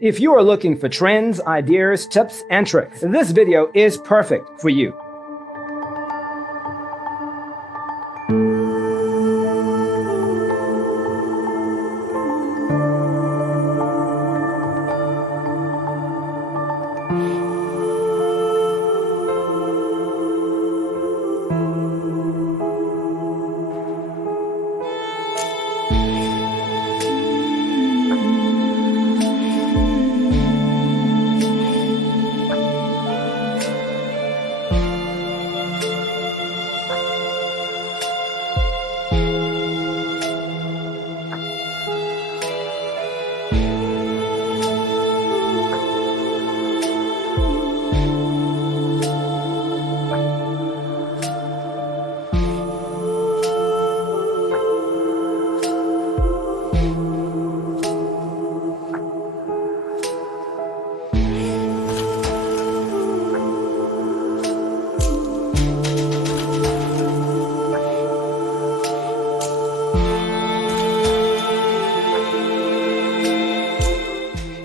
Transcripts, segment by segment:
If you are looking for trends, ideas, tips, and tricks, this video is perfect for you.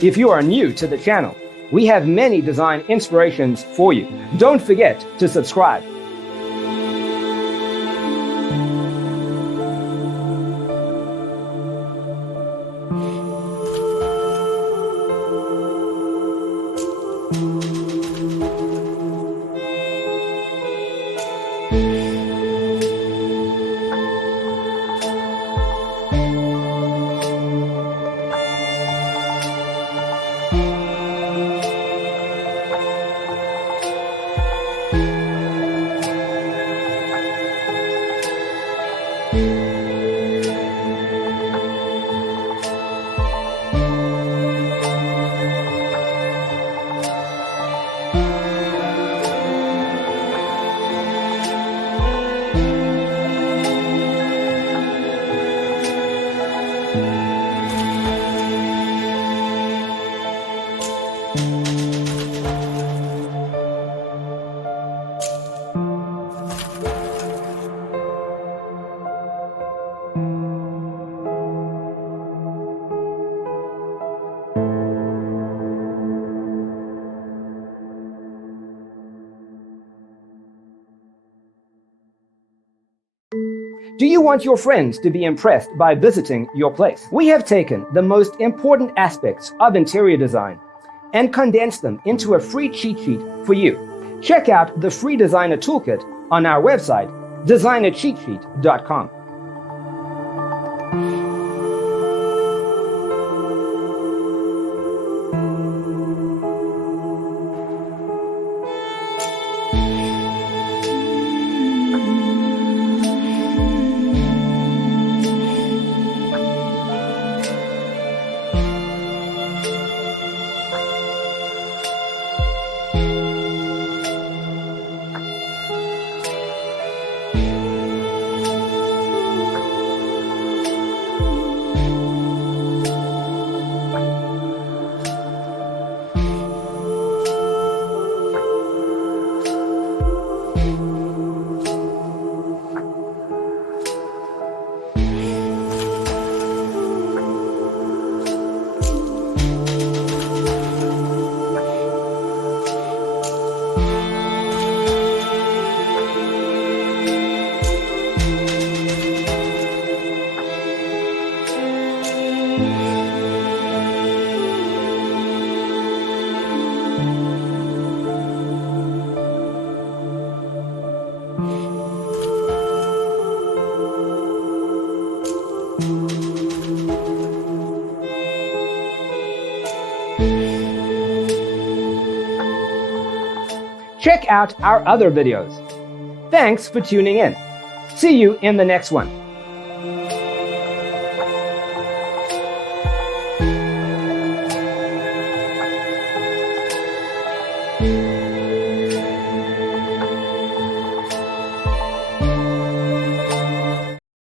If you are new to the channel, we have many design inspirations for you. Don't forget to subscribe. Do you want your friends to be impressed by visiting your place? We have taken the most important aspects of interior design and condensed them into a free cheat sheet for you. Check out the free designer toolkit on our website, designercheatsheet.com. Check out our other videos. Thanks for tuning in. See you in the next one.